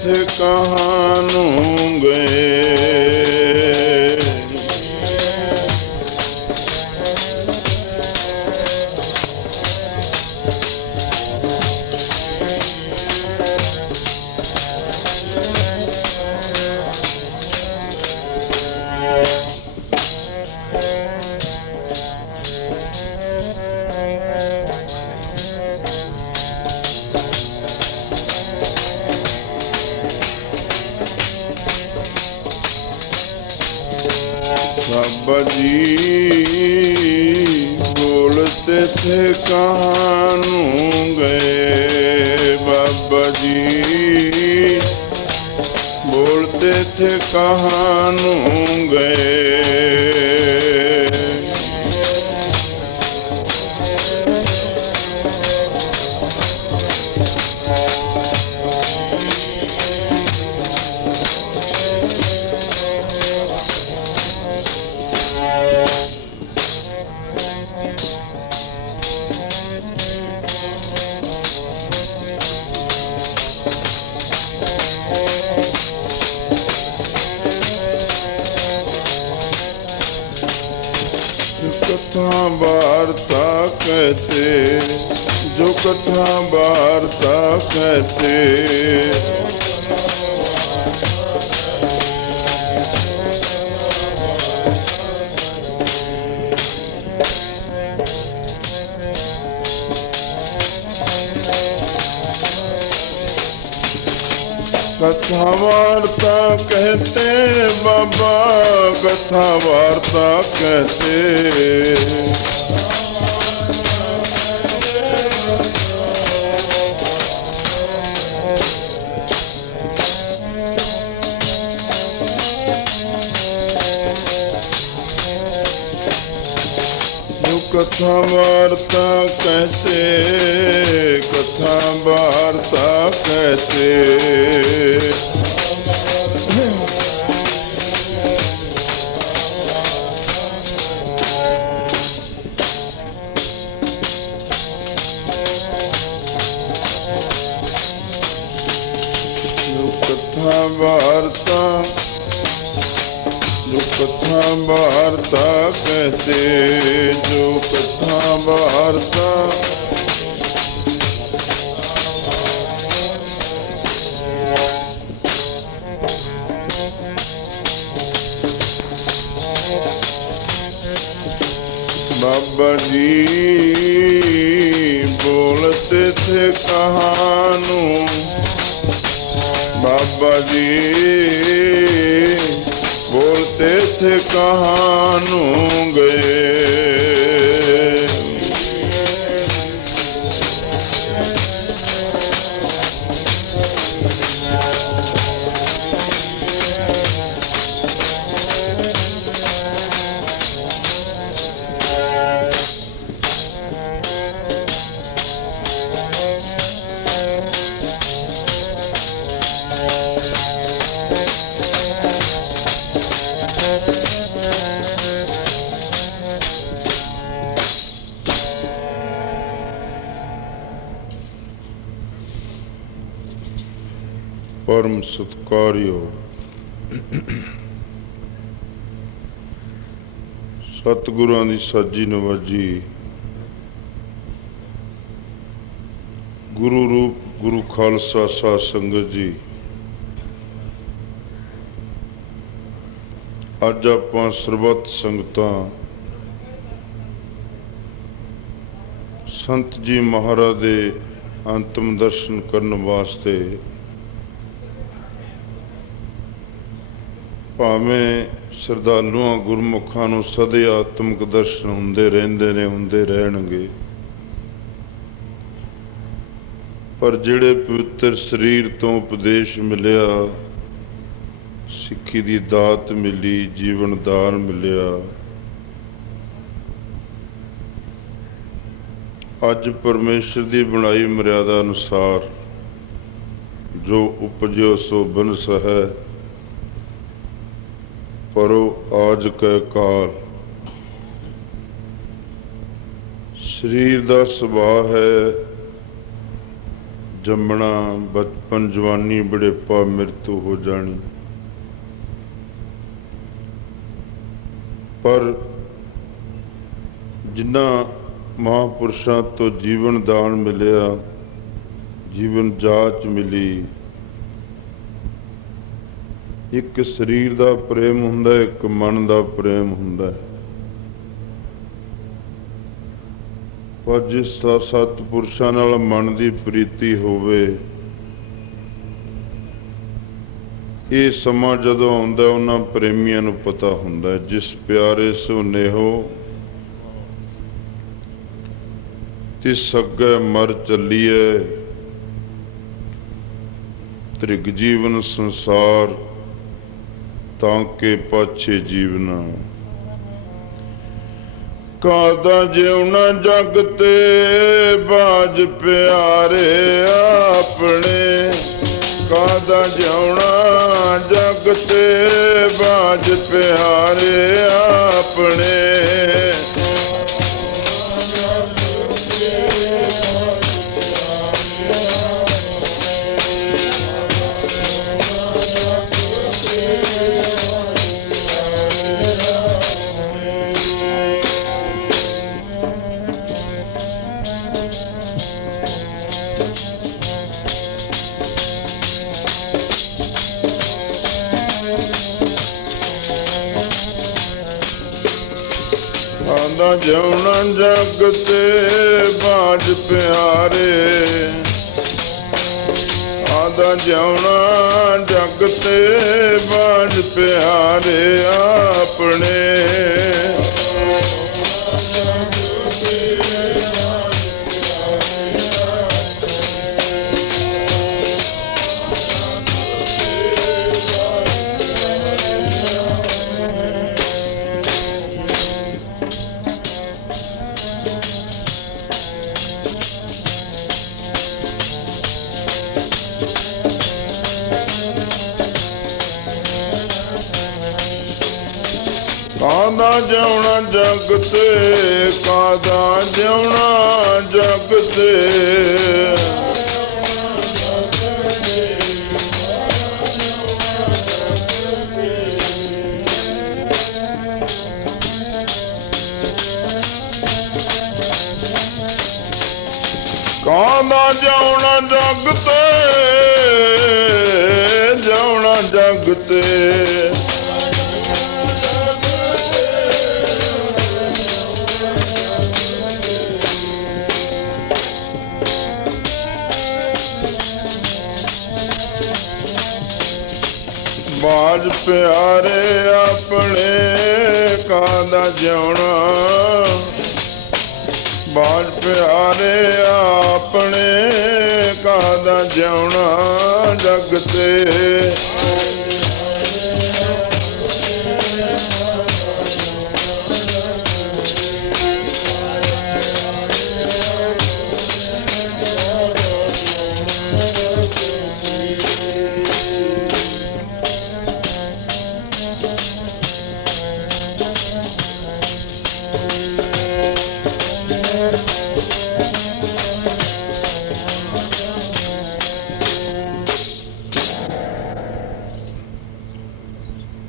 कहाँ नूं गए। बाबा जी बोलते थे कहाँ नूं गए। बाबा जी बोलते थे कहाँ नूं गए। कथा वार्ता कहते, जो कथा वार्ता कहते, कथा वार्ता कहते बाबा, कथा वार्ता कहते। कथा वार्ता कहते, कथा वार्ता कहते। जो कथा वार्ता, जो कथा वार्ता कहते, जो कथा वार्ता। बाबा जी बोलते थे कहाँ नूं, बाबा जी बोलते थे कहाँ नूं गए। परम सत्कारयोग सतगुरां दी साजी नवाजी गुरु रूप गुरु खालसा साध संगत जी, अज आपां सरबत संगतां संत जी महाराज दे अंतिम दर्शन करन वास्ते भावें श्रद्धालुआं गुरमुखां नूं सदे आत्मक दर्शन हुंदे रहिंदे ने, हुंदे रहणगे, पर जिहड़े पवित्र शरीर तो उपदेश मिलिया, सिक्खी दी दात मिली, जीवन दान मिलिया, अज परमेश्वर दी बनाई मर्यादा अनुसार जो उपजो सो बनस है, परो आज कै काल। शरीर का सुभाव है जमना बचपन जवानी बुढ़ेपा मृत्यु हो जानी। पर जिन्ना महापुरुषों तो जीवन दान मिलिया, जीवन जाच मिली, एक शरीर का प्रेम हुंदा, एक मन का प्रेम हुंदा। पर जिस सतपुरुषां नाल मन की प्रीति होवे, ये समा जदों आउंदा उन्हां प्रेमियां नूं पता हुंदा जिस प्यारे सो नेहो तिस अगे मर चलीए, त्रिग जीवन संसार ताके पाछे जीवना। कादा जिउना जग ते बाज प्यारे अपने, कादा जिउना जग ते बाज प्यारे अपने। कादा जिउना जग ते बाज प्यारे, कादा जिउना जग ते बाज प्यारे अपने। कादा जिउना जग ते, कादा जिउना जग ते। कादा जिउना जग ते, जिउना जग ते। बाज प्यारे अपने, कादा जिउना बाज प्यारे अपने, कादा जिउना जग ते।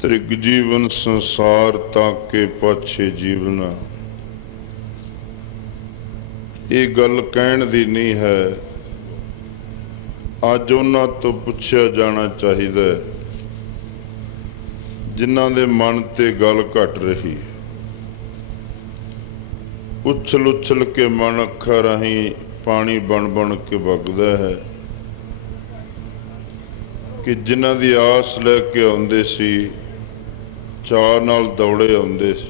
त्रिग जीवन संसार ताके पाछे जीवना। ये गल कहण दी नहीं है, अज उन्हां तो पुछया जाना चाहिए जिन्हां दे मन ते गल घट रही। उछल उछल के मन अखा राहीं पानी बन बन के वगदा है कि जिन्हां दी आस लैके आउंदे सी, चार नाल दौड़े आउंदे सी,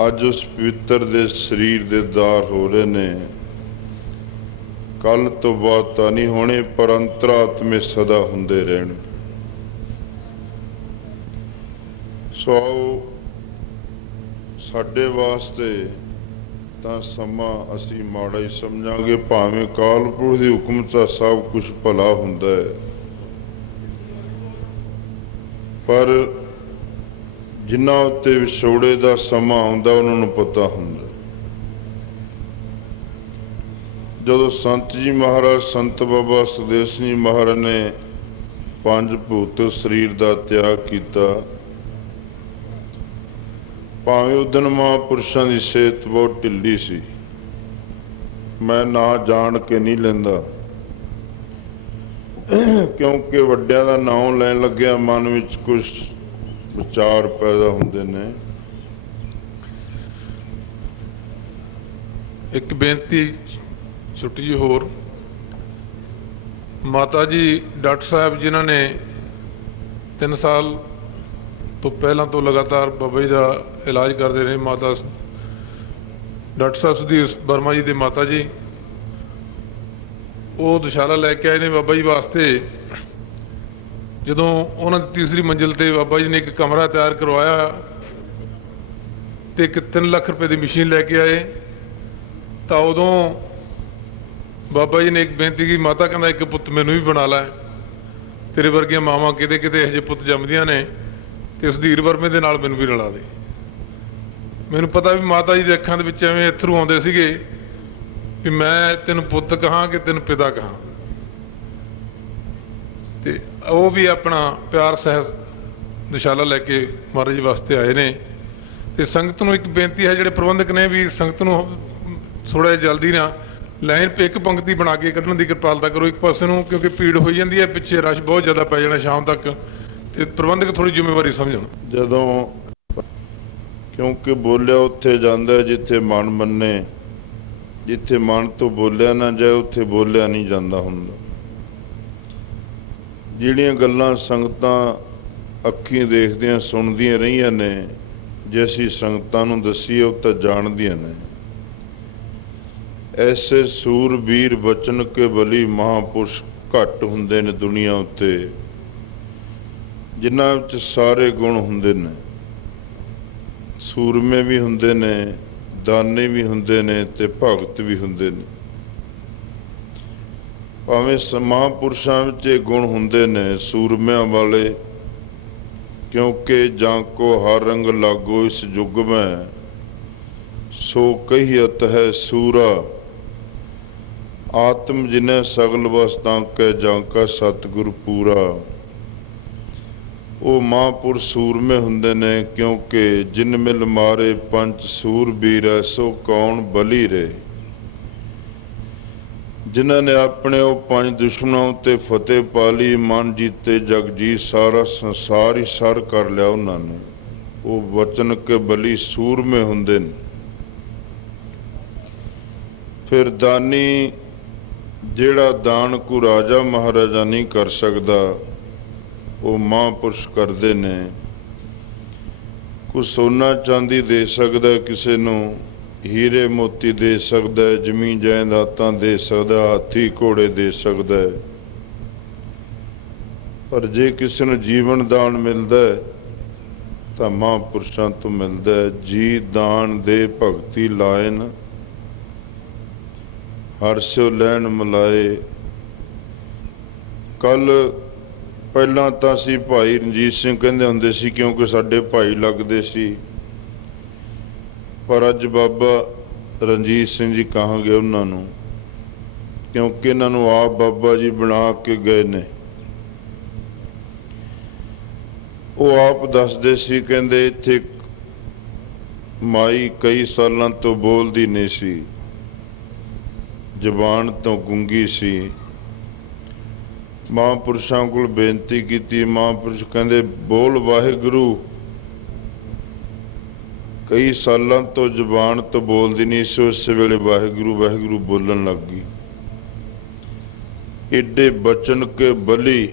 अज उस पवित्र दे शरीर दे दार हो रहे ने। कल तो बाद तां नहीं होने, पर अंतरात्मे सदा हुंदे रहण। सो साडे वास्ते तां समा असी माड़ा ही समझांगे, भावें काल पुरख दी हुक्म तां सब कुछ भला हुंदा है, पर जिन्हां उत्ते विछोड़े दा समा आउंदा उन्हां नूं पता हुंदा। ਜਦੋਂ ਸੰਤ ਜੀ ਮਹਾਰਾਜ ਸੰਤ ਬਾਬਾ ਸੁਖਦੇਵ ਸਿੰਘ ਜੀ ਮਹਾਰਾਜ ਨੇ ਪੰਜ ਭੂਤ ਸਰੀਰ ਦਾ ਤਿਆਗ ਕੀਤਾ, ਭਾਵੇਂ ਉਦਣ ਮਹਾਂਪੁਰਸ਼ਾਂ ਦੀ ਸਿਹਤ ਬਹੁਤ ਢਿੱਲੀ ਸੀ, ਮੈਂ ਨਾ ਜਾਣ ਕੇ ਨਹੀਂ ਲੈਂਦਾ, ਕਿਉਂਕਿ ਵੱਡਿਆਂ ਦਾ ਨਾਮ ਲੈਣ ਲੱਗਿਆ ਮਨ ਵਿੱਚ ਕੁਝ ਵਿਚਾਰ ਪੈਦਾ ਹੁੰਦੇ ਨੇ। ਇੱਕ ਬੇਨਤੀ ਛੋਟੀ ਜਿਹੀ ਹੋਰ, ਮਾਤਾ ਜੀ ਡਾਕਟਰ ਸਾਹਿਬ ਜਿਨ੍ਹਾਂ ਨੇ 3 ਸਾਲ ਤੋਂ ਪਹਿਲਾਂ ਤੋਂ ਲਗਾਤਾਰ ਬਾਬਾ ਜੀ ਦਾ ਇਲਾਜ ਕਰਦੇ ਰਹੇ, ਮਾਤਾ ਡਾਕਟਰ ਸਾਹਿਬ ਸੁਧੀਰ ਵਰਮਾ ਜੀ ਦੇ ਮਾਤਾ ਜੀ, ਉਹ ਦੁਸ਼ਾਲਾ ਲੈ ਕੇ ਆਏ ਨੇ ਬਾਬਾ ਜੀ ਵਾਸਤੇ। ਜਦੋਂ ਉਹਨਾਂ ਦੀ ਤੀਸਰੀ ਮੰਜ਼ਿਲ ਤੇ ਬਾਬਾ ਜੀ ਨੇ ਇੱਕ ਕਮਰਾ ਤਿਆਰ ਕਰਵਾਇਆ ਤੇ ਇੱਕ 3 ਲੱਖ ਰੁਪਏ ਦੀ ਮਸ਼ੀਨ ਲੈ ਕੇ ਆਏ, ਤਾਂ ਉਦੋਂ ਬਾਬਾ ਜੀ ਨੇ ਇੱਕ ਬੇਨਤੀ ਕੀਤੀ, ਮਾਤਾ ਕਹਿੰਦਾ ਇੱਕ ਪੁੱਤ ਮੈਨੂੰ ਵੀ ਬਣਾ ਲੈ, ਤੇਰੇ ਵਰਗੀਆਂ ਮਾਵਾਂ ਕਿਤੇ ਕਿਤੇ ਇਹੋ ਜਿਹੇ ਪੁੱਤ ਜੰਮਦੀਆਂ ਨੇ, ਤੇ ਸੁਧੀਰ ਵਰਮੇ ਦੇ ਨਾਲ ਮੈਨੂੰ ਵੀ ਰਲਾ ਦੇ। ਮੈਨੂੰ ਪਤਾ ਵੀ ਮਾਤਾ ਜੀ ਦੇ ਅੱਖਾਂ ਦੇ ਵਿੱਚ ਐਵੇਂ ਅਥਰੂ ਆਉਂਦੇ ਸੀਗੇ ਵੀ ਮੈਂ ਤੈਨੂੰ ਪੁੱਤ ਕਹਾਂ ਕਿ ਤੈਨੂੰ ਪਿਤਾ ਕਹਾਂ, ਤੇ ਉਹ ਵੀ ਆਪਣਾ ਪਿਆਰ ਸਹਿਜ ਦੁਸ਼ਾਲਾ ਲੈ ਕੇ ਮਹਾਰਾਜ ਜੀ ਵਾਸਤੇ ਆਏ ਨੇ। ਤੇ ਸੰਗਤ ਨੂੰ ਇੱਕ ਬੇਨਤੀ ਹੈ, ਜਿਹੜੇ ਪ੍ਰਬੰਧਕ ਨੇ ਵੀ ਸੰਗਤ ਨੂੰ ਥੋੜਾ ਜਿਹਾ ਜਲਦੀ ਨਾ ਲਾਈਨ ਇੱਕ ਪੰਕਤੀ ਬਣਾ ਕੇ ਕੱਢਣ ਦੀ ਕਿਰਪਾਲਤਾ ਕਰੋ ਇੱਕ ਪਾਸੇ ਨੂੰ, ਕਿਉਂਕਿ ਭੀੜ ਹੋਈ ਜਾਂਦੀ ਹੈ, ਪਿੱਛੇ ਰਸ਼ ਬਹੁਤ ਜ਼ਿਆਦਾ ਪੈ ਜਾਣਾ ਸ਼ਾਮ ਤੱਕ, ਤੇ ਪ੍ਰਬੰਧਕ ਥੋੜੀ ਜ਼ਿੰਮੇਵਾਰੀ ਸਮਝਣ। ਜਦੋਂ ਕਿਉਂਕਿ ਬੋਲਿਆ ਉੱਥੇ ਜਾਂਦਾ ਜਿੱਥੇ ਮਨ ਮੰਨੇ, ਜਿੱਥੇ ਮਨ ਤੋਂ ਬੋਲਿਆ ਨਾ ਜਾਏ ਉੱਥੇ ਬੋਲਿਆ ਨਹੀਂ ਜਾਂਦਾ ਹੁੰਦਾ। ਜਿਹੜੀਆਂ ਗੱਲਾਂ ਸੰਗਤਾਂ ਅੱਖੀਂ ਦੇਖਦੀਆਂ ਸੁਣਦੀਆਂ ਰਹੀਆਂ ਨੇ, ਜੇ ਅਸੀਂ ਸੰਗਤਾਂ ਨੂੰ ਦੱਸੀਏ ਉਹ ਤਾਂ ਜਾਣਦੀਆਂ ਨੇ। ਐਸੇ ਸੂਰਬੀਰ ਬਚਨ ਕੇ ਬਲੀ ਮਹਾਂਪੁਰਸ਼ ਘੱਟ ਹੁੰਦੇ ਨੇ ਦੁਨੀਆ ਉੱਤੇ, ਜਿਨ੍ਹਾਂ ਵਿੱਚ ਸਾਰੇ ਗੁਣ ਹੁੰਦੇ ਨੇ। ਸੂਰਮੇ ਵੀ ਹੁੰਦੇ ਨੇ, ਦਾਨੀ ਵੀ ਹੁੰਦੇ ਨੇ, ਤੇ ਭਗਤ ਵੀ ਹੁੰਦੇ ਨੇ। ਭਾਵੇਂ ਮਹਾਂਪੁਰਸ਼ਾਂ ਵਿੱਚ ਇਹ ਗੁਣ ਹੁੰਦੇ ਨੇ ਸੂਰਮਿਆਂ ਵਾਲੇ, ਕਿਉਂਕਿ ਜਾਂ ਕੋ ਹਰ ਰੰਗ ਲਾਗੋ ਇਸ ਯੁੱਗ ਮੈਂ, ਸੋ ਕਹੀਅਤ ਹੈ ਸੂਰਾ, ਆਤਮ ਜਿਨੈ ਸਗਲ ਵਸਤਾਂ ਕੈ ਜਾਂ ਕਾ ਸਤਿਗੁਰ ਪੂਰਾ। ਉਹ ਮਹਾਂਪੁਰਸ਼ ਸੂਰਮੇ ਹੁੰਦੇ ਨੇ, ਕਿਉਂਕਿ ਜਿਨ ਮਿਲ ਮਾਰੇ ਪੰਜ ਸੂਰਬੀਰ ਐਸੋ ਕੌਣ ਬਲੀ ਰੇ। ਜਿਨ੍ਹਾਂ ਨੇ ਆਪਣੇ ਉਹ 5 ਦੁਸ਼ਮਣਾਂ ਉੱਤੇ ਫਤਿਹ ਪਾ ਲਈ, ਮਨ ਜੀਤੇ ਜਗ ਜੀ, ਸਾਰਾ ਸੰਸਾਰ ਹੀ ਸਰ ਕਰ ਲਿਆ ਉਹਨਾਂ ਨੇ, ਉਹ ਵਚਨ ਕੇ ਬਲੀ ਸੂਰਮੇ ਹੁੰਦੇ ਨੇ। ਫਿਰ ਦਾਨੀ, ਜਿਹੜਾ ਦਾਨ ਕੋ ਰਾਜਾ ਮਹਾਰਾਜਾ ਨਹੀਂ ਕਰ ਸਕਦਾ, ਉਹ ਮਹਾਂਪੁਰਸ਼ ਕਰਦੇ ਨੇ। ਕੋਈ ਸੋਨਾ ਚਾਂਦੀ ਦੇ ਸਕਦਾ ਕਿਸੇ ਨੂੰ, ਹੀਰੇ ਮੋਤੀ ਦੇ ਸਕਦਾ, ਜ਼ਮੀਨ ਜਾਇਦਾਦਾਂ ਦੇ ਸਕਦਾ, ਹਾਥੀ ਘੋੜੇ ਦੇ ਸਕਦਾ, ਪਰ ਜੇ ਕਿਸੇ ਨੂੰ ਜੀਵਨ ਦਾਨ ਮਿਲਦਾ ਤਾਂ ਮਹਾਂਪੁਰਸ਼ਾਂ ਤੋਂ ਮਿਲਦਾ। ਜੀ ਦਾਨ ਦੇ ਭਗਤੀ ਲਾਇਨ, ਹਰ ਸਿਓ ਲੈਣ ਮਲਾਏ। ਕੱਲ ਪਹਿਲਾਂ ਤਾਂ ਅਸੀਂ ਭਾਈ ਰਣਜੀਤ ਸਿੰਘ ਕਹਿੰਦੇ ਹੁੰਦੇ ਸੀ, ਕਿਉਂਕਿ ਸਾਡੇ ਭਾਈ ਲੱਗਦੇ ਸੀ, ਪਰ ਅੱਜ ਬਾਬਾ ਰਣਜੀਤ ਸਿੰਘ ਜੀ ਕਹਾਂਗੇ ਉਹਨਾਂ ਨੂੰ, ਕਿਉਂਕਿ ਇਹਨਾਂ ਨੂੰ ਆਪ ਬਾਬਾ ਜੀ ਬਣਾ ਕੇ ਗਏ ਨੇ। ਉਹ ਆਪ ਦੱਸਦੇ ਸੀ, ਕਹਿੰਦੇ ਇੱਥੇ ਮਾਈ ਕਈ ਸਾਲਾਂ ਤੋਂ ਬੋਲਦੀ ਨਹੀਂ ਸੀ, ਜ਼ਬਾਨ ਤੋਂ ਗੂੰਗੀ ਸੀ। ਮਹਾਂਪੁਰਸ਼ਾਂ ਕੋਲ ਬੇਨਤੀ ਕੀਤੀ, ਮਹਾਂਪੁਰਸ਼ ਕਹਿੰਦੇ ਬੋਲ ਵਾਹਿਗੁਰੂ। ਕਈ ਸਾਲਾਂ ਤੋਂ ਜ਼ਬਾਨ ਤੋਂ ਬੋਲਦੀ ਨਹੀਂ ਸੀ, ਉਸੇ ਵੇਲੇ ਵਾਹਿਗੁਰੂ ਵਾਹਿਗੁਰੂ ਬੋਲਣ ਲੱਗ ਗਈ। ਏਡੇ ਬਚਨ ਕੇ ਬਲੀ,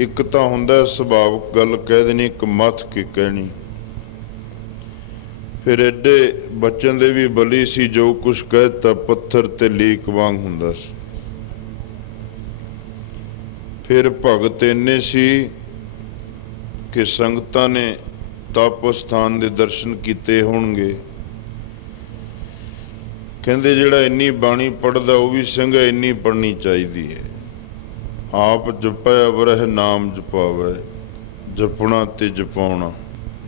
ਇੱਕ ਤਾਂ ਹੁੰਦਾ ਸੁਭਾਵਿਕ ਗੱਲ ਕਹਿ ਦੇਣੀ, ਇੱਕ ਮੱਥ ਕੇ ਕਹਿਣੀ। ਫਿਰ ਐਡੇ ਬਚਨ ਦੇ ਵੀ ਬਲੀ ਸੀ, ਜੋ ਕੁਛ ਕਹਿਤਾ ਪੱਥਰ ਤੇ ਲੀਕ ਵਾਂਗ ਹੁੰਦਾ ਸੀ। ਫਿਰ ਭਗਤ ਇੰਨੇ ਸੀ ਕਿ ਸੰਗਤਾਂ ਨੇ ਤਪ ਸਥਾਨ ਦੇ ਦਰਸ਼ਨ ਕੀਤੇ ਹੋਣਗੇ। ਕਹਿੰਦੇ ਜਿਹੜਾ ਇੰਨੀ ਬਾਣੀ ਪੜ੍ਹਦਾ ਉਹ ਵੀ ਸਿੰਘ ਇੰਨੀ ਪੜ੍ਹਨੀ ਚਾਹੀਦੀ ਹੈ। ਆਪ ਜਪਿਆ ਵਰਹਿ ਨਾਮ ਜਪਾਵੇ, ਜਪਣਾ ਤੇ ਜਪਾਉਣਾ।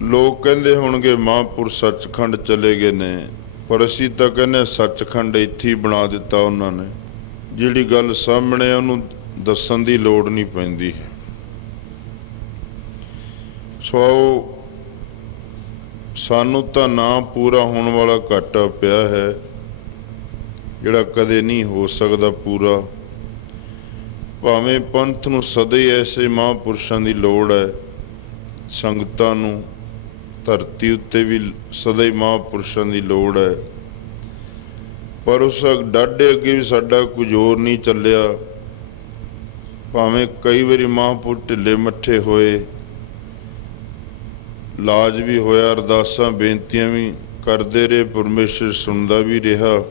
ਲੋਕ ਕਹਿੰਦੇ ਹੋਣਗੇ ਮਹਾਂਪੁਰਸ਼ ਸੱਚਖੰਡ ਚਲੇ ਗਏ ਨੇ, ਪਰ ਅਸੀਂ ਤਾਂ ਕਹਿੰਦੇ ਸੱਚਖੰਡ ਇੱਥੇ ਹੀ ਬਣਾ ਦਿੱਤਾ ਉਹਨਾਂ ਨੇ। ਜਿਹੜੀ ਗੱਲ ਸਾਹਮਣੇ ਆ ਉਹਨੂੰ ਦੱਸਣ ਦੀ ਲੋੜ ਨਹੀਂ ਪੈਂਦੀ। ਸੋ ਸਾਨੂੰ ਤਾਂ ਨਾ ਪੂਰਾ ਹੋਣ ਵਾਲਾ ਘਾਟਾ ਪਿਆ ਹੈ, ਜਿਹੜਾ ਕਦੇ ਨਹੀਂ ਹੋ ਸਕਦਾ ਪੂਰਾ। ਭਾਵੇਂ ਪੰਥ ਨੂੰ ਸਦਾ ਹੀ ਐਸੇ ਮਹਾਂਪੁਰਸ਼ਾਂ ਦੀ ਲੋੜ ਹੈ, ਸੰਗਤਾਂ ਨੂੰ ਧਰਤੀ ਉੱਤੇ ਵੀ ਸਦਾ ਹੀ ਮਹਾਂਪੁਰਸ਼ਾਂ ਦੀ ਲੋੜ ਹੈ, ਪਰ ਉਸ ਡਾਢੇ ਅੱਗੇ ਵੀ ਸਾਡਾ ਕੋਈ ਜ਼ੋਰ ਨਹੀਂ ਚੱਲਿਆ। ਭਾਵੇਂ ਕਈ ਵਾਰੀ ਮਹਾਂਪੁਰਸ਼ ਢਿੱਲੇ ਮੱਠੇ ਹੋਏ, ਲਾਜ ਵੀ ਹੋਇਆ, ਅਰਦਾਸਾਂ ਬੇਨਤੀਆਂ ਵੀ ਕਰਦੇ ਰਹੇ, ਪਰਮੇਸ਼ਰ ਸੁਣਦਾ ਵੀ ਰਿਹਾ।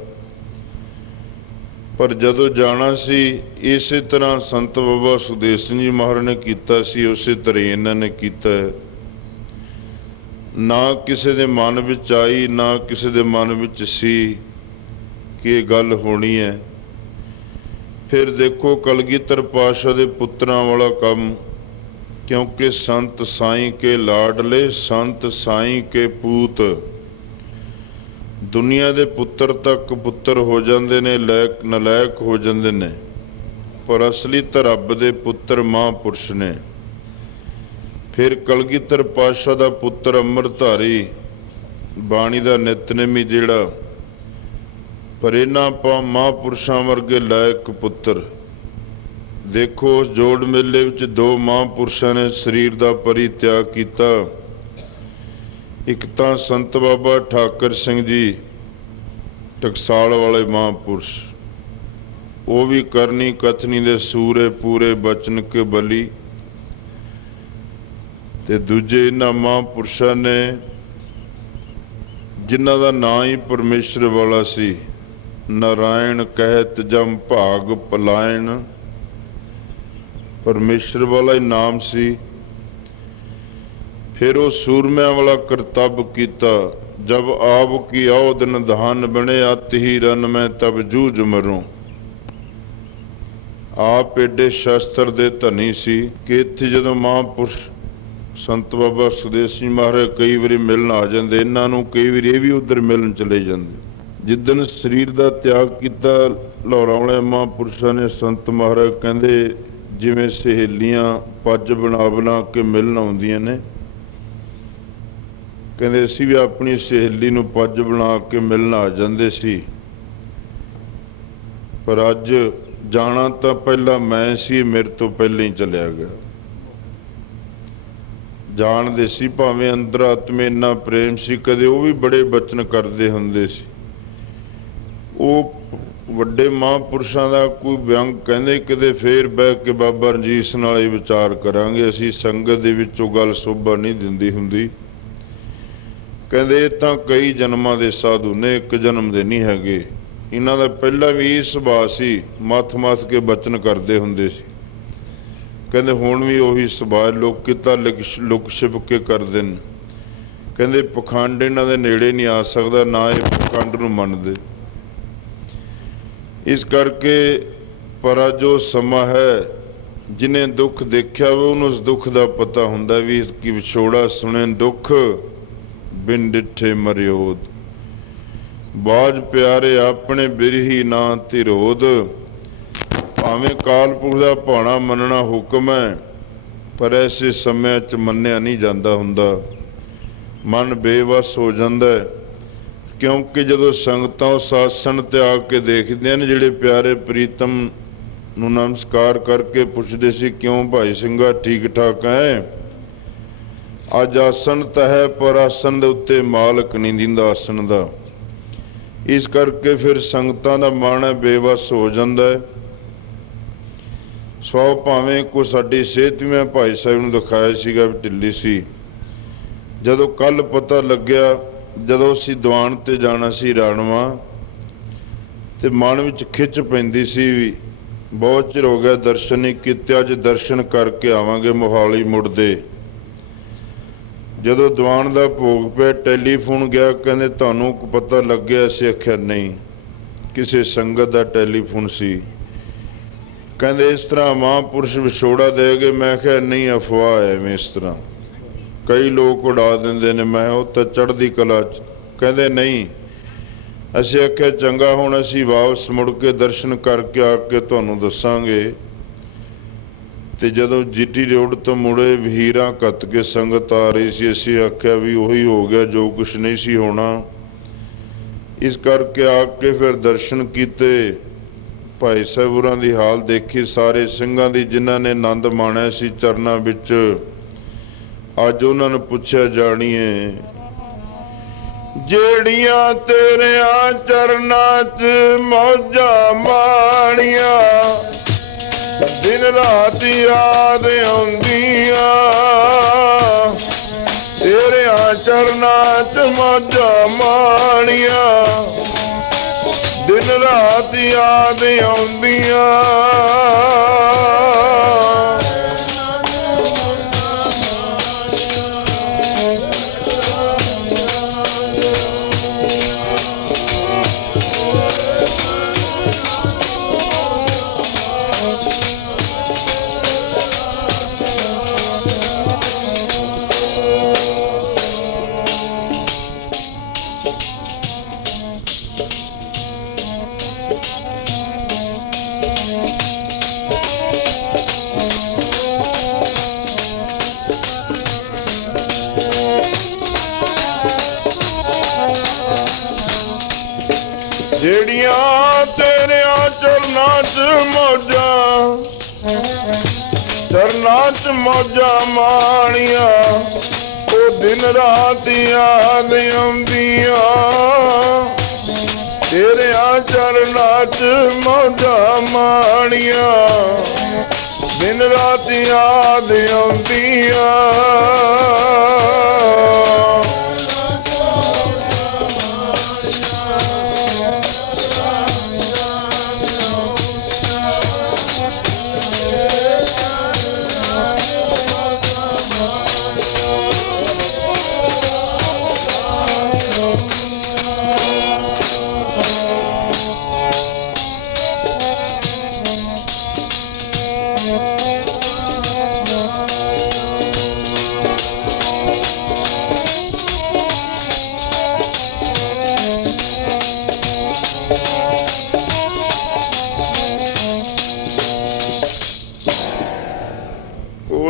ਪਰ ਜਦੋਂ ਜਾਣਾ ਸੀ, ਇਸੇ ਤਰ੍ਹਾਂ ਸੰਤ ਬਾਬਾ ਸੁਖਦੇਵ ਸਿੰਘ ਜੀ ਮਹਾਰਾਜ ਨੇ ਕੀਤਾ ਸੀ, ਉਸੇ ਤਰ੍ਹਾਂ ਇਹਨਾਂ ਨੇ ਕੀਤਾ ਹੈ। ਨਾ ਕਿਸੇ ਦੇ ਮਨ ਵਿੱਚ ਆਈ, ਨਾ ਕਿਸੇ ਦੇ ਮਨ ਵਿੱਚ ਸੀ ਕਿ ਇਹ ਗੱਲ ਹੋਣੀ ਹੈ। ਫਿਰ ਦੇਖੋ ਕਲਗੀਧਰ ਪਾਤਸ਼ਾਹ ਦੇ ਪੁੱਤਰਾਂ ਵਾਲਾ ਕੰਮ, ਕਿਉਂਕਿ ਸੰਤ ਸਾਈਂ ਕੇ ਲਾਡਲੇ, ਸੰਤ ਸਾਈਂ ਕੇ ਪੂਤ। ਦੁਨੀਆ ਦੇ ਪੁੱਤਰ ਤੱਕ ਪੁੱਤਰ ਹੋ ਜਾਂਦੇ ਨੇ, ਨਲਾਇਕ ਹੋ ਜਾਂਦੇ ਨੇ, ਪਰ ਅਸਲੀ ਤਾਂ ਰੱਬ ਦੇ ਪੁੱਤਰ ਮਹਾਂਪੁਰਸ਼ ਨੇ। ਫਿਰ ਕਲਗੀਧਰ ਪਾਤਸ਼ਾਹ ਦਾ ਪੁੱਤਰ ਅੰਮ੍ਰਿਤਧਾਰੀ, ਬਾਣੀ ਦਾ ਨਿਤਨੇਮੀ ਜਿਹੜਾ, ਪਰ ਇਹਨਾਂ ਮਹਾਂਪੁਰਸ਼ਾਂ ਵਰਗੇ ਲਾਇਕ ਪੁੱਤਰ। ਦੇਖੋ ਉਸ ਜੋੜ ਮੇਲੇ ਵਿੱਚ ਦੋ ਮਹਾਂਪੁਰਸ਼ਾਂ ਨੇ ਸਰੀਰ ਦਾ ਪਰਿਤਿਆਗ ਕੀਤਾ। ਇੱਕ ਤਾਂ ਸੰਤ ਬਾਬਾ ਠਾਕਰ ਸਿੰਘ ਜੀ ਟਕਸਾਲ ਵਾਲੇ ਮਹਾਂਪੁਰਸ਼, ਉਹ ਵੀ ਕਰਨੀ ਕਥਨੀ ਦੇ ਸੂਰੇ ਪੂਰੇ ਬਚਨ ਕੇ ਬਲੀ। ਤੇ ਦੂਜੇ ਇਹਨਾਂ ਮਹਾਂਪੁਰਸ਼ਾਂ ਨੇ ਜਿਨ੍ਹਾਂ ਦਾ ਨਾਂ ਹੀ ਪਰਮੇਸ਼ਰ ਵਾਲਾ ਸੀ, ਨਾਰਾਇਣ ਕਹਿਤ ਜਮ ਭਾਗ ਪਲਾਇਣ, ਪਰਮੇਸ਼ਰ ਵਾਲਾ ਹੀ ਨਾਮ ਸੀ। ਫਿਰ ਉਹ ਸੂਰਮਿਆਂ ਵਾਲਾ ਕਰਤੱਵ ਕੀਤਾ, ਜਬ ਆਪ ਕੀ ਔਦ ਨਿਧਾਨ ਬਣੇ, ਅਤ ਹੀ ਰਨ ਮੈਂ ਤਬ ਜੂਝ ਮਰੂੰ। ਆਪ ਏਡੇ ਸ਼ਸਤਰ ਦੇ ਧਨੀ ਸੀ ਕਿ ਇੱਥੇ ਜਦੋਂ ਮਹਾਂਪੁਰਸ਼ ਸੰਤ ਬਾਬਾ ਸੁਖਦੇਵ ਸਿੰਘ ਮਹਾਰਾਜ ਕਈ ਵਾਰੀ ਮਿਲਣ ਆ ਜਾਂਦੇ, ਇਹਨਾਂ ਨੂੰ ਕਈ ਵਾਰੀ ਇਹ ਵੀ ਉੱਧਰ ਮਿਲਣ ਚਲੇ ਜਾਂਦੇ। ਜਿੱਦਣ ਸਰੀਰ ਦਾ ਤਿਆਗ ਕੀਤਾ ਲਾਹੌਰਾਂ ਵਾਲੇ ਮਹਾਂਪੁਰਸ਼ਾਂ ਨੇ, ਸੰਤ ਮਹਾਰਾਜ ਕਹਿੰਦੇ ਜਿਵੇਂ ਸਹੇਲੀਆਂ ਪੱਜ ਬਣਾ ਬਣਾ ਕੇ ਮਿਲਣ ਆਉਂਦੀਆਂ ਨੇ, ਕਹਿੰਦੇ ਅਸੀਂ ਵੀ ਆਪਣੀ ਸਹੇਲੀ ਨੂੰ ਪੱਜ ਬਣਾ ਕੇ ਮਿਲਣ ਆ ਜਾਂਦੇ ਸੀ। ਪਰ ਅੱਜ ਜਾਣਾ ਤਾਂ ਪਹਿਲਾਂ ਮੈਂ ਸੀ, ਮੇਰੇ ਤੋਂ ਪਹਿਲਾਂ ਹੀ ਚਲਿਆ ਗਿਆ। ਜਾਣਦੇ ਸੀ, ਭਾਵੇਂ ਅੰਦਰ ਆਤਮੇ ਇੰਨਾ ਪ੍ਰੇਮ ਸੀ, ਕਦੇ ਉਹ ਵੀ ਬੜੇ ਬਚਨ ਕਰਦੇ ਹੁੰਦੇ ਸੀ। ਉਹ ਵੱਡੇ ਮਹਾਂਪੁਰਸ਼ਾਂ ਦਾ ਕੋਈ ਵਿਅੰਗ ਕਹਿੰਦੇ, ਕਿਤੇ ਫੇਰ ਬਹਿ ਕੇ ਬਾਬਾ ਰਣਜੀਤ ਸਿੰਘ ਨਾਲ ਹੀ ਵਿਚਾਰ ਕਰਾਂਗੇ, ਅਸੀਂ ਸੰਗਤ ਦੇ ਵਿੱਚੋਂ ਗੱਲ ਸੋਭਾ ਨਹੀਂ ਦਿੰਦੀ ਹੁੰਦੀ। ਕਹਿੰਦੇ ਇਹ ਤਾਂ ਕਈ ਜਨਮਾਂ ਦੇ ਸਾਧੂ ਨੇ, ਇੱਕ ਜਨਮ ਦੇ ਨਹੀਂ ਹੈਗੇ। ਇਹਨਾਂ ਦਾ ਪਹਿਲਾਂ ਵੀ ਇਹ ਸੁਭਾਅ ਸੀ, ਮੱਥ ਕੇ ਬਚਨ ਕਰਦੇ ਹੁੰਦੇ ਸੀ। ਕਹਿੰਦੇ ਹੁਣ ਵੀ ਉਹੀ ਸੁਭਾਅ, ਲੋਕ ਤਾਂ ਲੁਕ ਛਿਪ ਕੇ ਕਰਦੇ ਨੇ। ਕਹਿੰਦੇ ਪਖੰਡ ਇਹਨਾਂ ਦੇ ਨੇੜੇ ਨਹੀਂ ਆ ਸਕਦਾ, ਨਾ ਇਹ ਪਖੰਡ ਨੂੰ ਮੰਨਦੇ। ਇਸ ਕਰਕੇ ਪਰ ਜੋ ਸਮਾਂ ਹੈ, ਜਿਹਨੇ ਦੁੱਖ ਦੇਖਿਆ ਵੇ ਉਹਨੂੰ ਉਸ ਦੁੱਖ ਦਾ ਪਤਾ ਹੁੰਦਾ ਵੀ ਕਿ ਵਿਛੋੜਾ ਸੁਣੇ ਦੁੱਖ, ਬਿਨ ਡਿੱਠੇ ਮਰਿਓਦ। ਬਾਜ ਪਿਆਰੇ ਆਪਣੇ ਬਿਰਹੀ ਨਾ ਧਿਰੋਦ। ਭਾਵੇਂ ਕਾਲਪੁਰਖ ਦਾ ਭਾਣਾ ਮੰਨਣਾ ਹੁਕਮ ਹੈ, ਪਰ ਐਸੇ ਸਮਿਆਂ 'ਚ ਮੰਨਿਆ ਨਹੀਂ ਜਾਂਦਾ ਹੁੰਦਾ, ਮਨ ਬੇਵੱਸ ਹੋ ਜਾਂਦਾ ਹੈ। ਕਿਉਂਕਿ ਜਦੋਂ ਸੰਗਤਾਂ ਉਸ ਆਸਣ ਤੇ ਆ ਕੇ ਦੇਖਦੇ ਨੇ, ਜਿਹੜੇ ਪਿਆਰੇ ਪ੍ਰੀਤਮ ਨੂੰ ਨਮਸਕਾਰ ਕਰਕੇ ਪੁੱਛਦੇ ਸੀ, ਕਿਉਂ ਭਾਈ ਸਿੰਘਾ ਠੀਕ ਠਾਕ ਹੈ? ਅੱਜ ਆਸਣ ਤਾਂ ਹੈ, ਪਰ ਆਸਣ ਦੇ ਉੱਤੇ ਮਾਲਕ ਨਹੀਂ ਦਿੰਦਾ ਆਸਣ ਦਾ। ਇਸ ਕਰਕੇ ਫਿਰ ਸੰਗਤਾਂ ਦਾ ਮਨ ਹੈ ਬੇਵੱਸ ਹੋ ਜਾਂਦਾ ਹੈ। ਸੋ ਭਾਵੇਂ ਕੋਈ ਸਾਡੀ ਸਿਹਤ ਵੀ, ਮੈਂ ਭਾਈ ਸਾਹਿਬ ਨੂੰ ਦਿਖਾਇਆ ਸੀਗਾ ਵੀ ਢਿੱਲੀ ਸੀ। ਜਦੋਂ ਕੱਲ ਪਤਾ ਲੱਗਿਆ, ਜਦੋਂ ਅਸੀਂ ਦੀਵਾਨ ਤੇ ਜਾਣਾ ਸੀ ਰਾਣਵਾ, ਤੇ ਮਨ ਵਿੱਚ ਖਿੱਚ ਪੈਂਦੀ ਸੀ ਵੀ ਬਹੁਤ ਚਿਰ ਹੋ ਗਿਆ ਦਰਸ਼ਨ ਨਹੀਂ ਕੀਤੇ, ਅੱਜ ਦਰਸ਼ਨ ਕਰਕੇ ਆਵਾਂਗੇ ਮੋਹਾਲੀ ਮੁੜਦੇ। ਜਦੋਂ ਦੀਵਾਨ ਦਾ ਭੋਗ ਪਿਆ, ਟੈਲੀਫੋਨ ਗਿਆ, ਕਹਿੰਦੇ ਤੁਹਾਨੂੰ ਪਤਾ ਲੱਗਿਆ? ਅਸੀਂ ਆਖਿਆ ਨਹੀਂ, ਕਿਸੇ ਸੰਗਤ ਦਾ ਟੈਲੀਫੋਨ ਸੀ। ਕਹਿੰਦੇ ਇਸ ਤਰ੍ਹਾਂ ਮਹਾਂਪੁਰਸ਼ ਵਿਛੋੜਾ ਦੇ ਗਏ। ਮੈਂ ਕਿਹਾ ਨਹੀਂ, ਅਫਵਾਹ ਹੈ, ਐਵੇਂ ਇਸ ਤਰ੍ਹਾਂ ਕਈ ਲੋਕ ਉਡਾ ਦਿੰਦੇ ਨੇ। ਮੈਂ ਉਹ ਤਾਂ ਚੜ੍ਹਦੀ ਕਲਾ 'ਚ। ਕਹਿੰਦੇ ਨਹੀਂ, ਅਸੀਂ ਆਖਿਆ ਚੰਗਾ, ਹੁਣ ਅਸੀਂ ਵਾਪਸ ਮੁੜ ਕੇ ਦਰਸ਼ਨ ਕਰਕੇ ਆ ਕੇ ਤੁਹਾਨੂੰ ਦੱਸਾਂਗੇ। ਤੇ ਜਦੋਂ ਜੀਟੀ ਰੋਡ ਤੋਂ ਮੁੜੇ ਵਹੀਰਾਂ ਘੱਤ ਕੇ ਸੰਗਤ ਆ ਰਹੀ ਸੀ, ਅਸੀਂ ਆਖਿਆ ਵੀ ਉਹੀ ਹੋ ਗਿਆ ਜੋ ਕੁਛ ਨਹੀਂ ਸੀ ਹੋਣਾ। ਇਸ ਕਰਕੇ ਆ ਕੇ ਫਿਰ ਦਰਸ਼ਨ ਕੀਤੇ, ਭਾਈ ਸਾਹਿਬ ਹੋਰਾਂ ਦੀ ਹਾਲ ਦੇਖੀ, ਸਾਰੇ ਸਿੰਘਾਂ ਦੀ ਜਿਨ੍ਹਾਂ ਨੇ ਆਨੰਦ ਮਾਣਿਆ ਸੀ ਚਰਨਾਂ ਵਿੱਚ। ਅੱਜ ਉਹਨਾਂ ਨੂੰ ਪੁੱਛਿਆ ਜਾਣੀਏ, ਜਿਹੜੀਆਂ ਤੇਰਿਆਂ ਚਰਨਾਂ 'ਚ ਮੌਜਾਂ ਮਾਣੀਆਂ, ਦਿਨ ਰਾਤ ਯਾਦ ਆਉਂਦੀਆਂ, ਤੇਰਿਆਂ ਚਰਨਾਂ 'ਚ ਮੌਜਾਂ ਮਾਣੀਆਂ, ਦਿਨ ਰਾਤ ਯਾਦ ਆਉਂਦੀਆਂ। ਜਿਹੜੀਆਂ ਤੇਰਿਆਂ ਚਰਨਾਂ 'ਚ ਮੌਜਾਂ, ਚਰਨਾਂ 'ਚ ਮੌਜਾਂ ਮਾਣੀਆਂ, ਉਹ ਦਿਨ ਰਾਤ ਯਾਦ ਆਉਂਦੀਆਂ, ਤੇਰਿਆਂ ਚਰਨਾਂ 'ਚ ਮੌਜਾਂ ਮਾਣੀਆਂ, ਦਿਨ ਰਾਤ ਯਾਦ ਆਉਂਦੀਆਂ।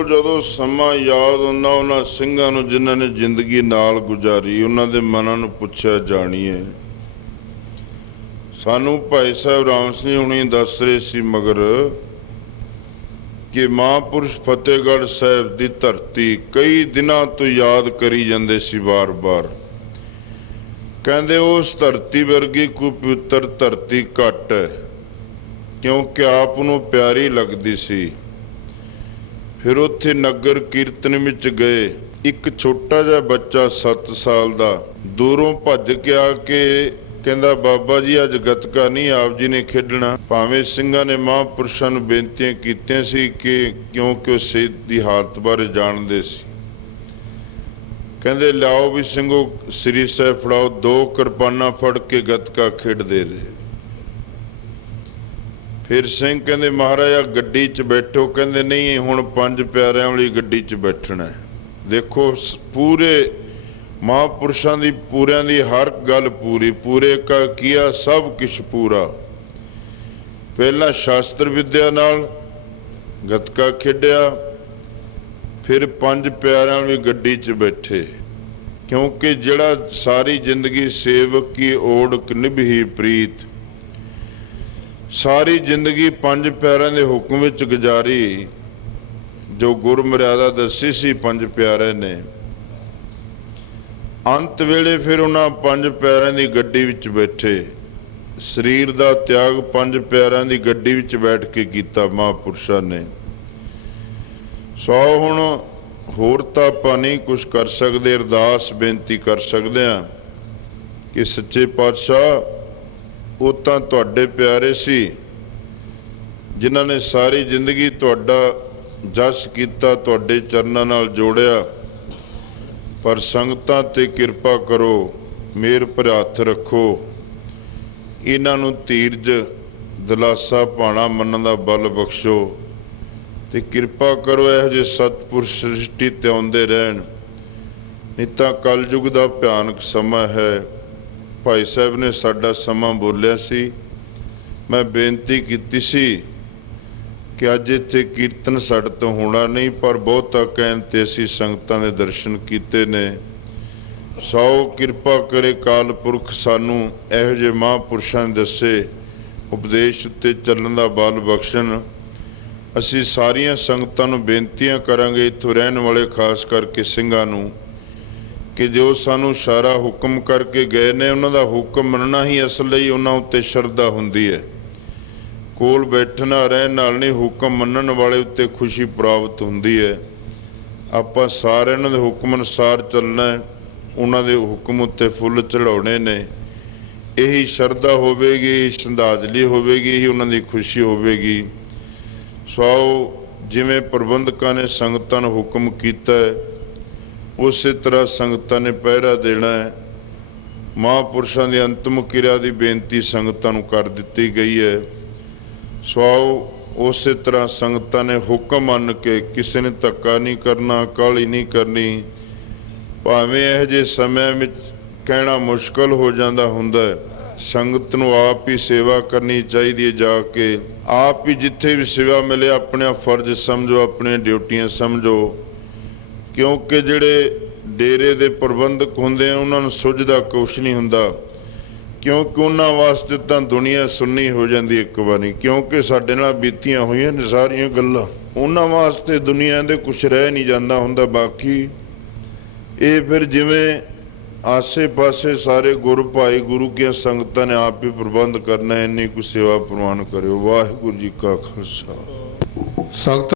ਜਦੋਂ ਸਮਾਂ ਯਾਦ ਆਉਂਦਾ ਉਹਨਾਂ ਸਿੰਘਾਂ ਨੂੰ ਜਿਨ੍ਹਾਂ ਨੇ ਜ਼ਿੰਦਗੀ ਨਾਲ ਗੁਜ਼ਾਰੀ, ਉਹਨਾਂ ਦੇ ਮਨਾਂ ਨੂੰ ਪੁੱਛਿਆ ਜਾਣੀਏ। ਸਾਨੂੰ ਭਾਈ ਸਾਹਿਬ ਰਾਮ ਸਿੰਘ ਹੁਣੀ ਦੱਸ ਰਹੇ ਸੀ ਮਗਰ ਕਿ ਮਹਾਂਪੁਰਸ਼ ਫਤਿਹਗੜ੍ਹ ਸਾਹਿਬ ਦੀ ਧਰਤੀ ਕਈ ਦਿਨਾਂ ਤੋਂ ਯਾਦ ਕਰੀ ਜਾਂਦੇ ਸੀ ਵਾਰ-ਵਾਰ। ਕਹਿੰਦੇ ਉਸ ਧਰਤੀ ਵਰਗੀ ਕੋਈ ਪਵਿੱਤਰ ਧਰਤੀ ਘੱਟ ਹੈ, ਕਿਉਂਕਿ ਆਪ ਨੂੰ ਪਿਆਰੀ ਲੱਗਦੀ ਸੀ। ਫਿਰ ਉੱਥੇ ਨਗਰ ਕੀਰਤਨ ਵਿੱਚ ਗਏ। ਇੱਕ ਛੋਟਾ ਜਿਹਾ ਬੱਚਾ 7 ਸਾਲ ਦਾ ਦੂਰੋਂ ਭੱਜ ਕੇ ਆ ਕੇ ਕਹਿੰਦਾ, ਬਾਬਾ ਜੀ ਅੱਜ ਗੱਤਕਾ ਨਹੀਂ ਆਪ ਜੀ ਨੇ ਖੇਡਣਾ। ਭਾਵੇਂ ਸਿੰਘਾਂ ਨੇ ਮਹਾਂਪੁਰਸ਼ਾਂ ਨੂੰ ਬੇਨਤੀਆਂ ਕੀਤੀਆਂ ਸੀ ਕਿ ਕਿਉਂਕਿ ਉਹ ਸਿਹਤ ਦੀ ਹਾਲਤ ਬਾਰੇ ਜਾਣਦੇ ਸੀ। ਕਹਿੰਦੇ ਲਿਆਓ ਵੀ ਸਿੰਘੋ ਸ੍ਰੀ ਸਾਹਿਬ ਫੜਾਓ। 2 ਕਿਰਪਾਨਾਂ ਫੜ ਕੇ ਗੱਤਕਾ ਖੇਡਦੇ ਰਹੇ। ਫਿਰ ਸਿੰਘ ਕਹਿੰਦੇ ਮਹਾਰਾਜਾ ਗੱਡੀ 'ਚ ਬੈਠੋ। ਕਹਿੰਦੇ ਨਹੀਂ, ਹੁਣ 5 ਪਿਆਰਿਆਂ ਵਾਲੀ ਗੱਡੀ 'ਚ ਬੈਠਣਾ। ਦੇਖੋ ਪੂਰੇ ਮਹਾਂਪੁਰਸ਼ਾਂ ਦੀ ਪੂਰਿਆਂ ਦੀ ਹਰ ਗੱਲ ਪੂਰੀ, ਪੂਰੇ ਕਾ ਕੀਆ ਸਭ ਕੁਛ ਪੂਰਾ। ਪਹਿਲਾਂ ਸ਼ਾਸਤਰ ਵਿਦਿਆ ਨਾਲ ਗੱਤਕਾ ਖੇਡਿਆ, ਫਿਰ 5 ਪਿਆਰਿਆਂ ਵਾਲੀ ਗੱਡੀ 'ਚ ਬੈਠੇ। ਕਿਉਂਕਿ ਜਿਹੜਾ ਸਾਰੀ ਜ਼ਿੰਦਗੀ ਸੇਵਕ ਕੀ ਓੜਕ ਨਿਭੀ ਪ੍ਰੀਤ, ਸਾਰੀ ਜ਼ਿੰਦਗੀ 5 ਪਿਆਰਿਆਂ ਦੇ ਹੁਕਮ ਵਿੱਚ ਗੁਜ਼ਾਰੀ, ਜੋ ਗੁਰ ਮਰਿਆਦਾ ਦੱਸੀ ਸੀ 5 ਪਿਆਰਿਆਂ ਨੇ। ਅੰਤ ਵੇਲੇ ਫਿਰ ਉਹਨਾਂ 5 ਪਿਆਰਿਆਂ ਦੀ ਗੱਡੀ ਵਿੱਚ ਬੈਠੇ। ਸਰੀਰ ਦਾ ਤਿਆਗ 5 ਪਿਆਰਿਆਂ ਦੀ ਗੱਡੀ ਵਿੱਚ ਬੈਠ ਕੇ ਕੀਤਾ ਮਹਾਂਪੁਰਸ਼ਾਂ ਨੇ। ਸੋ ਹੁਣ ਹੋਰ ਤਾਂ ਆਪਾਂ ਨਹੀਂ ਕੁਛ ਕਰ ਸਕਦੇ, ਅਰਦਾਸ ਬੇਨਤੀ ਕਰ ਸਕਦੇ ਹਾਂ ਕਿ ਸੱਚੇ ਪਾਤਸ਼ਾਹ ਉਹ ਤਾਂ ਤੁਹਾਡੇ ਪਿਆਰੇ ਸੀ ਜਿਨ੍ਹਾਂ ਨੇ ਸਾਰੀ ਜ਼ਿੰਦਗੀ ਤੁਹਾਡਾ ਜਸ ਕੀਤਾ, ਤੁਹਾਡੇ ਚਰਨਾਂ ਨਾਲ ਜੋੜਿਆ। ਪਰ ਸੰਗਤਾਂ ਤੇ ਕਿਰਪਾ ਕਰੋ, ਮੇਰ ਭਰ ਹੱਥ ਰੱਖੋ, ਇਹਨਾਂ ਨੂੰ ਧੀਰਜ ਦਿਲਾਸਾ ਭਾਣਾ ਮੰਨਣ ਦਾ ਬਲ ਬਖਸ਼ੋ ਤੇ ਕਿਰਪਾ ਕਰੋ ਇਹੋ ਜਿਹੇ ਸਤਿਪੁਰਸ਼ ਸ੍ਰਿਸ਼ਟੀ ਤੇ ਆਉਂਦੇ ਰਹਿਣ। ਨਹੀਂ ਤਾਂ ਕਲਯੁਗ ਦਾ ਭਿਆਨਕ ਸਮਾਂ ਹੈ। ਭਾਈ ਸਾਹਿਬ ਨੇ ਸਾਡਾ ਸਮਾਂ ਬੋਲਿਆ ਸੀ। ਮੈਂ ਬੇਨਤੀ ਕੀਤੀ ਸੀ ਕਿ ਅੱਜ ਇੱਥੇ ਕੀਰਤਨ ਸਾਡੇ ਤੋਂ ਹੋਣਾ ਨਹੀਂ, ਪਰ ਬਹੁਤਾ ਕਹਿਣ ਤੇ ਅਸੀਂ ਸੰਗਤਾਂ ਦੇ ਦਰਸ਼ਨ ਕੀਤੇ ਨੇ। ਸੋ ਕਿਰਪਾ ਕਰੇ ਕਾਲ ਪੁਰਖ ਸਾਨੂੰ ਇਹੋ ਜਿਹੇ ਮਹਾਂਪੁਰਸ਼ਾਂ ਦੇ ਦੱਸੇ ਉਪਦੇਸ਼ ਉੱਤੇ ਚੱਲਣ ਦਾ ਬਲ ਬਖਸ਼ਣ। ਅਸੀਂ ਸਾਰੀਆਂ ਸੰਗਤਾਂ ਨੂੰ ਬੇਨਤੀਆਂ ਕਰਾਂਗੇ, ਇੱਥੋਂ ਰਹਿਣ ਵਾਲੇ ਖਾਸ ਕਰਕੇ ਸਿੰਘਾਂ ਨੂੰ, ਕਿ ਜੋ ਸਾਨੂੰ ਸਾਰਾ ਹੁਕਮ ਕਰਕੇ ਗਏ ਨੇ ਉਹਨਾਂ ਦਾ ਹੁਕਮ ਮੰਨਣਾ ਹੀ ਅਸਲ ਲਈ ਉਹਨਾਂ ਉੱਤੇ ਸ਼ਰਧਾ ਹੁੰਦੀ ਹੈ। ਕੋਲ ਬੈਠਣਾ ਰਹਿਣ ਨਾਲ ਨਹੀਂ, ਹੁਕਮ ਮੰਨਣ ਵਾਲੇ ਉੱਤੇ ਖੁਸ਼ੀ ਪ੍ਰਾਪਤ ਹੁੰਦੀ ਹੈ। ਆਪਾਂ ਸਾਰਿਆਂ ਦੇ ਹੁਕਮ ਅਨੁਸਾਰ ਚੱਲਣਾ ਹੈ, ਉਹਨਾਂ ਦੇ ਹੁਕਮ ਉੱਤੇ ਫੁੱਲ ਚੜਾਉਣੇ ਨੇ। ਇਹੀ ਸ਼ਰਧਾ ਹੋਵੇਗੀ, ਸ਼ਰਧਾਂਜਲੀ ਹੋਵੇਗੀ, ਇਹੀ ਉਹਨਾਂ ਦੀ ਖੁਸ਼ੀ ਹੋਵੇਗੀ। ਸੋ ਜਿਵੇਂ ਪ੍ਰਬੰਧਕਾਂ ਨੇ ਸੰਗਤਾਂ ਨੂੰ ਹੁਕਮ ਕੀਤਾ ਹੈ, ਉਸੇ ਤਰ੍ਹਾਂ ਸੰਗਤਾਂ ਨੇ ਪਹਿਰਾ ਦੇਣਾ ਹੈ। ਮਹਾਂਪੁਰਸ਼ਾਂ ਦੀ ਅੰਤਮ ਕਿਰਿਆ ਦੀ ਬੇਨਤੀ ਸੰਗਤਾਂ ਨੂੰ ਕਰ ਦਿੱਤੀ ਗਈ ਹੈ। ਸੋ ਉਸੇ ਤਰ੍ਹਾਂ ਸੰਗਤਾਂ ਨੇ ਹੁਕਮ ਮੰਨ ਕੇ, ਕਿਸੇ ਨੇ ਧੱਕਾ ਨਹੀਂ ਕਰਨਾ, ਕਾਹਲੀ ਨਹੀਂ ਕਰਨੀ। ਭਾਵੇਂ ਇਹੋ ਜਿਹੇ ਸਮਿਆਂ ਵਿੱਚ ਕਹਿਣਾ ਮੁਸ਼ਕਲ ਹੋ ਜਾਂਦਾ ਹੁੰਦਾ ਹੈ, ਸੰਗਤ ਨੂੰ ਆਪ ਹੀ ਸੇਵਾ ਕਰਨੀ ਚਾਹੀਦੀ ਹੈ। ਜਾ ਕੇ ਆਪ ਹੀ ਜਿੱਥੇ ਵੀ ਸੇਵਾ ਮਿਲੇ ਆਪਣਾ ਫਰਜ਼ ਸਮਝੋ, ਆਪਣੀਆਂ ਡਿਊਟੀਆਂ ਸਮਝੋ, ਕਿਉਂਕਿ ਜਿਹੜੇ ਡੇਰੇ ਦੇ ਪ੍ਰਬੰਧਕ ਹੁੰਦੇ ਆ ਉਹਨਾਂ ਨੂੰ ਸੁੱਝਦਾ ਕੁਛ ਨਹੀਂ ਹੁੰਦਾ, ਕਿਉਂਕਿ ਉਹਨਾਂ ਵਾਸਤੇ ਤਾਂ ਦੁਨੀਆ ਸੁੰਨੀ ਹੋ ਜਾਂਦੀ ਇੱਕ ਵਾਰੀ, ਕਿਉਂਕਿ ਸਾਡੇ ਨਾਲ ਬੀਤੀਆਂ ਹੋਈਆਂ ਨੇ ਸਾਰੀਆਂ ਗੱਲਾਂ। ਉਹਨਾਂ ਵਾਸਤੇ ਦੁਨੀਆ ਦੇ ਕੁਛ ਰਹਿ ਨਹੀਂ ਜਾਂਦਾ ਹੁੰਦਾ। ਬਾਕੀ ਇਹ ਫਿਰ ਜਿਵੇਂ ਆਸੇ ਪਾਸੇ ਸਾਰੇ ਗੁਰੂ ਭਾਈ ਗੁਰੂ ਦੀਆਂ ਸੰਗਤਾਂ ਨੇ ਆਪ ਹੀ ਪ੍ਰਬੰਧ ਕਰਨਾ, ਇੰਨੀ ਕੁ ਸੇਵਾ ਪ੍ਰਵਾਨ ਕਰਿਓ। ਵਾਹਿਗੁਰੂ ਜੀ ਕਾ ਖਾਲਸਾ। ਸੰਗਤ